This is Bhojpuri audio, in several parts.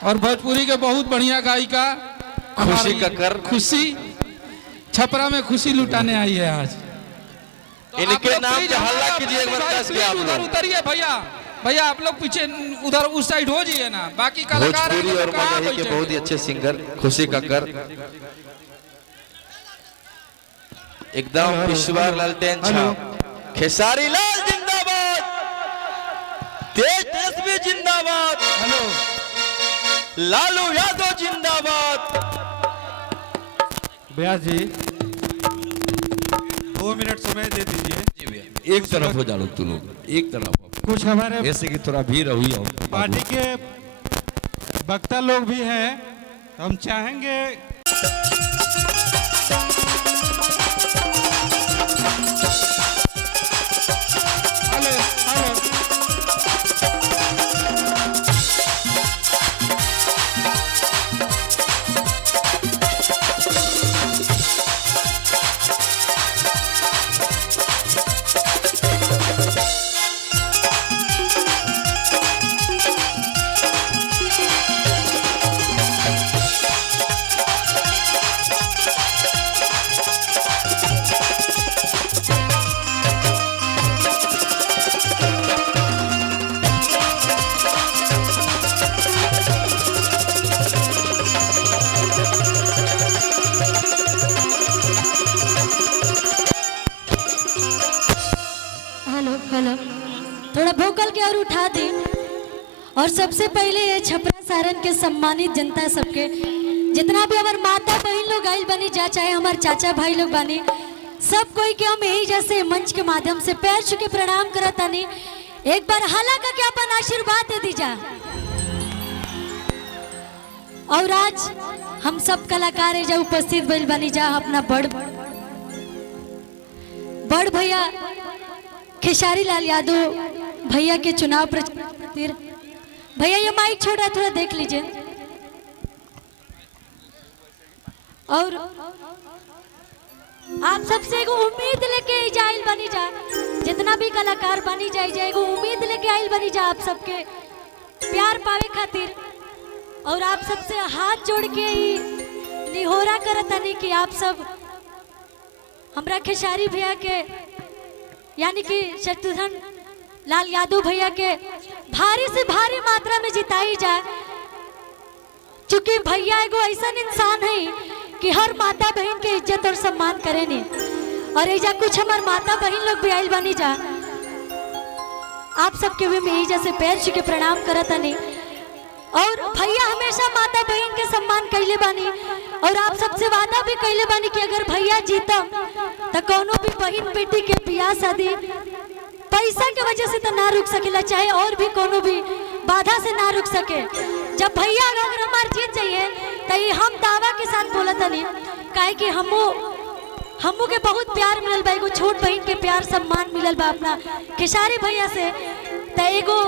और भोजपुरी के बहुत बढ़िया गायिका खुशी कक्कर। खुशी छपरा में खुशी लुटाने आई है आज। तो इनके नाम पे हल्ला कीजिए एक बार कस के आप उधर लोग। उतरिए भैया, भैया आप लोग पीछे उधर उस साइड हो जाइए ना, बाकी कलाकार भोजपुरी और मगही के बहुत ही अच्छे सिंगर खुशी कक्कर एकदम पिछवाड़ लालटेन छाप। खेसारी लाल जिंदाबाद, तेज तेजस्वी जिंदाबाद, हेलो लालू यादव जिंदाबाद। ब्यास जी 2 मिनट समय दे दीजिए। एक तरफ हो जाओ तुम लोग, एक तरफ कुछ हमारे ऐसे कि थोड़ा भीड़ हुई हो। पार्टी के वक्ता लोग भी हैं, तो हम चाहेंगे हेलो हेलो हेलो हेलो, थोड़ा भोकल के और उठा दे। और सबसे पहले ये छपरा सारण के सम्मानित जनता सबके, जितना भी हमार माता बहन लोग आइल बनी जा, चाहे हमार चाचा भाई लोग बनी, सब कोई के हम यही जैसे मंच के माध्यम से पैर छू के प्रणाम करतानी। एक बार हाला का अपन आशीर्वाद दे दीजा। और आज हम सब कलाकार एजा उपस्थित भइल बनी जा, अपना बड़ भैया खेसारी लाल यादव भैया के चुनाव प्रचार। भैया ये माइक छोड़ रहा, थोड़ा देख लीजिए। और आप सबसे एगो उम्मीद लेके आइल बनी जा, जितना भी कलाकार बनी जाए एगो उम्मीद लेके आइल बनी जा आप सबके प्यार पावे खातिर। और आप सबसे हाथ जोड़ के ही निहोरा करतनी कि आप सब हमरा खेसारी भैया के यानी कि शत्रुघ्न लाल यादव भैया के भारी से भारी मात्रा में जिताई जाए। चूंकि भैया एगो ऐसा इंसान है कि हर माता बहन के इज्जत और सम्मान करेनी। और एजा कुछ हमार माता बहन लोग भी आइल बनी जा, आप सबके भी मैं एजा से पैर छू के प्रणाम करतनी। और भैया हमेशा माता बहन के सम्मान कैले बानी। और आप सबसे वादा भी कैले बानी कि अगर भैया जीतम तो कोनो भी बहन बेटी के बियाह शादी पैसा के वजह से तो ना रुक सकेला, चाहे और भी कोनो भी बाधा से ना रुक सके। जब भैया अगर हमार जीत जाइए तो ये हम दावा के साथ बोलतनी, काहे कि हमू के बहुत प्यार मिलल बा, एगो छोट बहन के प्यार सम्मान मिलल बा अपना खेसारी भैया से। तो एगो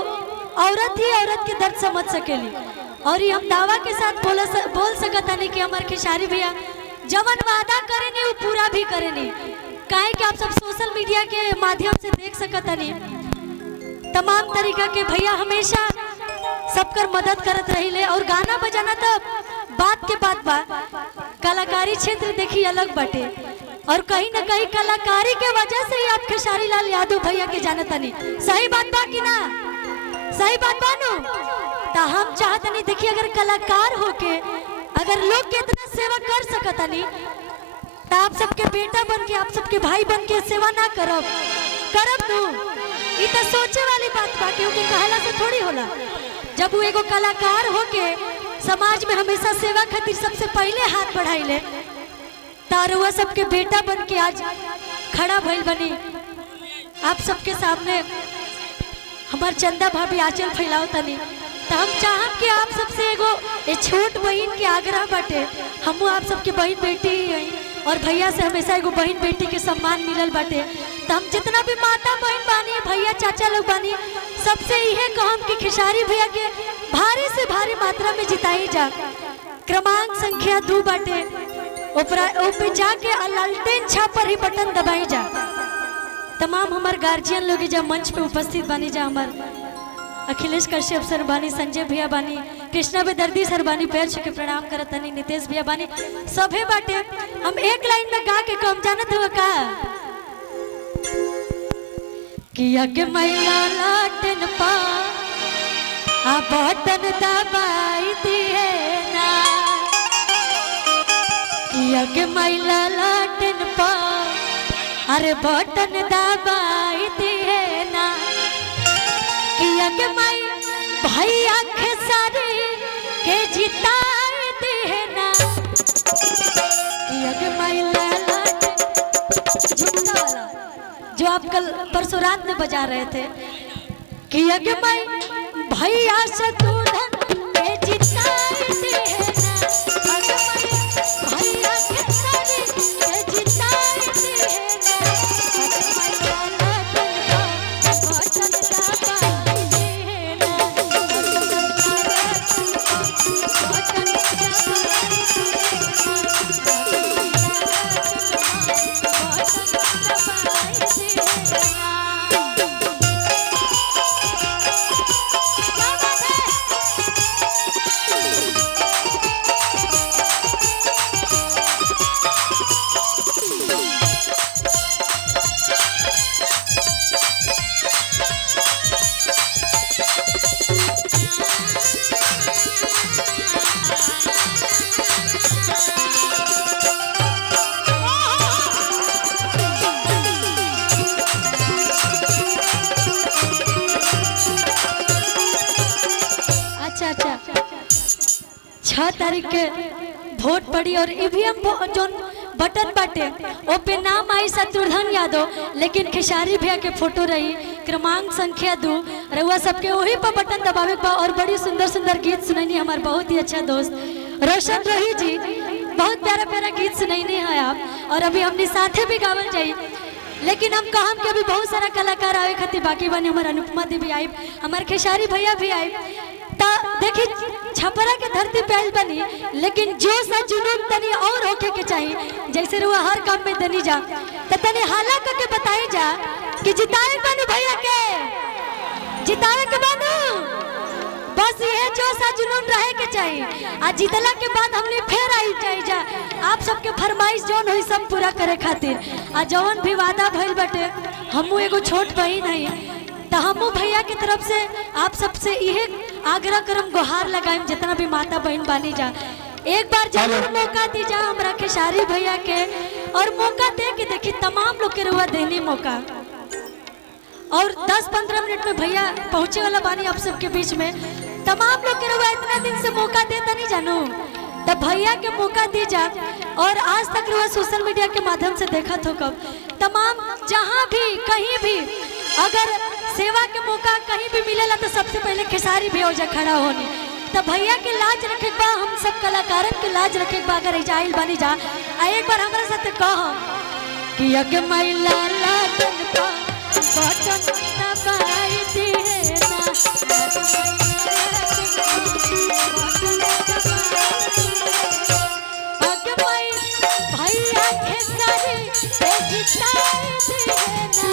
औरत ही औरत के दर्द समझ सकेली। और ये हम दावा के साथ बोल सकतानी कि हमारे खेसारी भैया जवन वादा करेनी वो पूरा भी करेनी। काहे कि आप सब सोशल मीडिया के माध्यम से देख सकतानी, तमाम तरीका के भैया हमेशा सबकर मदद करत रहिले। और गाना बजाना तो बात के बात बा, कलाकारी क्षेत्र देखी अलग बाटे। और कहीं ना कहीं कलाकारी के वजह से ही आप खेसारी लाल यादव भैया के जानतानी। सही बात बा कि ना? सही बात बानू। तो हम चाहतनी देखिए, अगर कलाकार होके अगर लोग के इतना सेवा कर सकतनी, तो आप सबके बेटा बन के, आप सबके भाई बन के सेवा ना करब नू, ये तो सोचे वाली बात बा। क्योंकि कहला से थोड़ी होला। जब वो एगो कलाकार होके समाज में हमेशा सेवा खातिर सबसे पहले हाथ बढ़ाइले, तार हुआ सबके बेटा बन के आज खड़ा भइल बनी आप सबके सामने। हमार चंदा भाभी आंचल फैलाओ तनी, तो हम चाहब कि आप सबसे एगो ये छोट बहन के आग्रह बाटे, हमू आप सबके बहन बेटी ही हैं। और भैया से हमेशा एगो बहन बेटी के सम्मान मिलल बाटे। तो हम जितना भी माता बहन बानी, भैया चाचा लोग बानी, सबसे यह कहम कि खेसारी भैया के भारी से भारी मात्रा में जिताई जा। क्रमांक संख्या 2 बाटे, ओपे जाके लालटेन छाप पर ही बटन दबाई जा। तमाम हमार गार्जियन लोग जब मंच पे उपस्थित बनी जा, हमार अखिलेश कश्यप सर बानी, संजय भैया बानी, कृष्णा बेदर्दी सर बानी, पैर छू के प्रणाम करत हनी, नितेश भैया बानी, सभे बाटे। हम एक लाइन में गा के कम जानत हुआ का किया के मैला लाटन पा आ बटन दबाई दिए ना, किया के मैला लाटन पा अरे बटन दबाई दिए ना, किया के माई भैया खेसारी के जिताई दिए ना, किया के माई लाटन झुमका वाला जो आप कल परसों रात में बजा रहे थे, किया के माई भैया से दुल्हन के जिताई दिए ना, भैया खेसारी के जिताई दिए ना, अच्छा 6 तारीख के वोट पड़ी और ईवीएम जो बटन बाटे ओ पे नाम आई शत्रुघ्न यादव, लेकिन खेसारी भैया के फोटो रही क्रमांक संख्या 2 रहुआ सबके वही पर बटन दबावे पा। और बड़ी सुंदर सुंदर गीत सुनैनी हमार बहुत ही अच्छा दोस्त रोशन रही जी, बहुत प्यारा प्यारा गीत सुनैनी है आप, और अभी हमने साथे भी गावल जाई। लेकिन हम कहम कि अभी बहुत सारा कलाकार आवे खातिर बाकी बने, हमार अनुपमा देवी आई, हमार खेसारी भैया भी आई। देखी छपरा के धरती पे आइल बनी, लेकिन जो सा जुनून तनी और होके के चाहिए, जैसे रुआ हर काम में दनी जा तो तनी हाला करके बताई जा कि जिताए बानू भैया के, जिताए के बानू, बस ये जो सा जुनून रहे के चाहिए। आज जीतला के बाद हमने फिर आई जाए जा आप सबके फरमाइश जोन हुई सब पूरा करे खातिर। आ जवन भी वादा भइल बटे, हमू एगो छोट बहिन है तो हमू भैया की तरफ से आप सबसे यही आग्रह करम गुहार लगाएं, जितना भी माता बहन बानी जा एक बार जरूर मौका दी जा हमरा खेसारी भैया के, और मौका दे के देखी तमाम लोग के रुआ देनी मौका। और 10-15 मिनट में भैया पहुंचे वाला बानी आप सबके बीच में, तमाम लोग के रुआ इतना दिन से मौका देता नहीं जानू, तब भैया के मौका दी जा। और आज तक रुआ सोशल मीडिया के माध्यम से देखा तो कब तमाम जहाँ भी कहीं भी अगर सेवा के मौका कहीं भी मिलेला तो सबसे पहले खेसारी भैया जा खड़ा होने, तब भैया के लाज रखे बा, हम सब कलाकारन के लाज रखे बा। अगर जाइल बनी जा एक बार हमारे साथ कह कि अगे मैला लाटन पा बटन दबाई दिए ना, अगे भैया खेसारी के जिताई दिए ना,